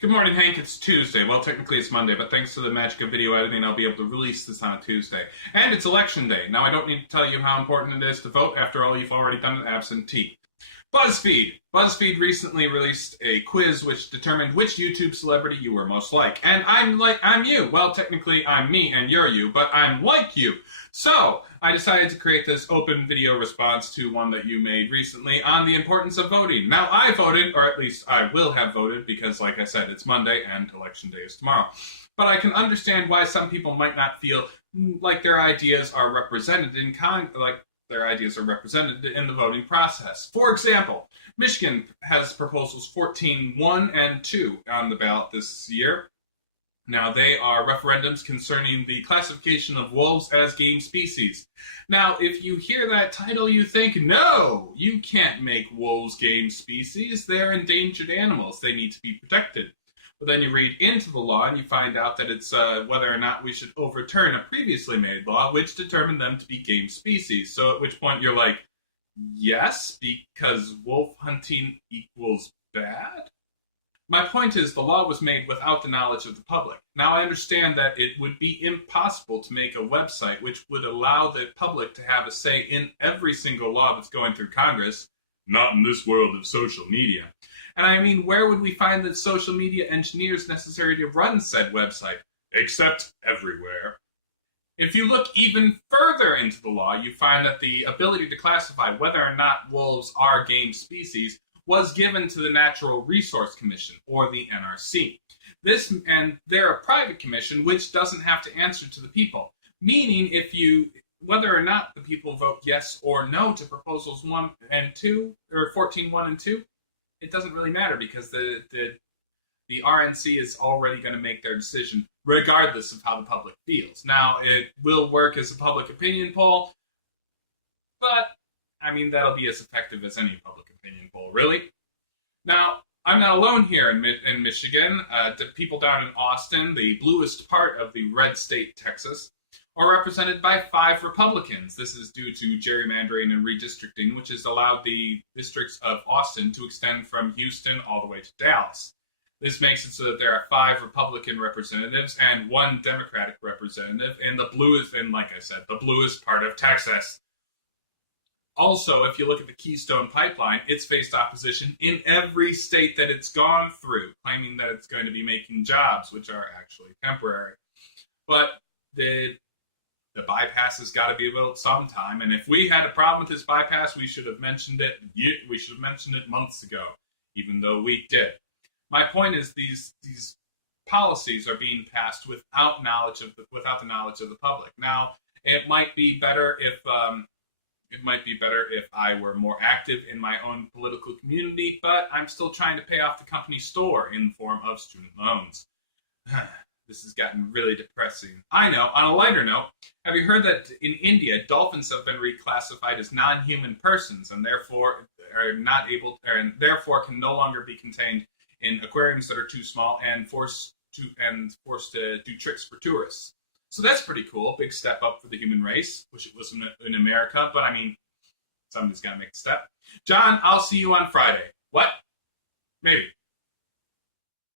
Good morning, Hank. It's Tuesday. Well, technically it's Monday, but thanks to the magic of video editing, I'll be able to release this on a Tuesday. And it's election day. Now, I don't need to tell you how important it is to vote. After all, you've already done it absentee. Buzzfeed. Buzzfeed recently released a quiz which determined which YouTube celebrity you were most like. And I'm you. Well, technically I'm me and you're you, but I'm like you. So, I decided to create this open video response to one that you made recently on the importance of voting. Now, I voted, or at least I will have voted, because like I said, it's Monday and election day is tomorrow. But I can understand why some people might not feel like their ideas are represented in the voting process. For example, Michigan has proposals 14, 1, and 2 on the ballot this year. Now, they are referendums concerning the classification of wolves as game species. Now, if you hear that title, you think, no, you can't make wolves game species. They're endangered animals. They need to be protected. But then you read into the law and you find out that it's whether or not we should overturn a previously made law which determined them to be game species. So at which point you're like, yes, because wolf hunting equals bad? My point is the law was made without the knowledge of the public. Now I understand that it would be impossible to make a website which would allow the public to have a say in every single law that's going through Congress. Not in this world of social media. And I mean, where would we find the social media engineers necessary to run said website? Except everywhere. If you look even further into the law, you find that the ability to classify whether or not wolves are game species was given to the Natural Resource Commission, or the NRC. And they're a private commission which doesn't have to answer to the people. Meaning, whether or not the people vote yes or no to proposals 1 and 2, or 14, 1 and 2, it doesn't really matter because the RNC is already going to make their decision regardless of how the public feels. Now, it will work as a public opinion poll, but, I mean, that'll be as effective as any public opinion poll, really. Now, I'm not alone here in Michigan. The people down in Austin, the bluest part of the red state, Texas, are represented by 5 Republicans. This is due to gerrymandering and redistricting, which has allowed the districts of Austin to extend from Houston all the way to Dallas. This makes it so that there are 5 Republican representatives and 1 Democratic representative in the bluest, and like I said, the bluest part of Texas. Also, if you look at the Keystone Pipeline, it's faced opposition in every state that it's gone through, claiming that it's going to be making jobs, which are actually temporary. But the bypass has got to be built sometime, and if we had a problem with this bypass, we should have mentioned it. We should have mentioned it months ago, even though we did. My point is, these policies are being passed without the knowledge of the public. Now, it might be better if I were more active in my own political community, but I'm still trying to pay off the company store in the form of student loans. This has gotten really depressing. I know, on a lighter note, have you heard that in India, dolphins have been reclassified as non-human persons and therefore can no longer be contained in aquariums that are too small and forced to do tricks for tourists? So that's pretty cool. Big step up for the human race. Wish it was in America, but I mean, somebody's got to make a step. John, I'll see you on Friday. What? Maybe.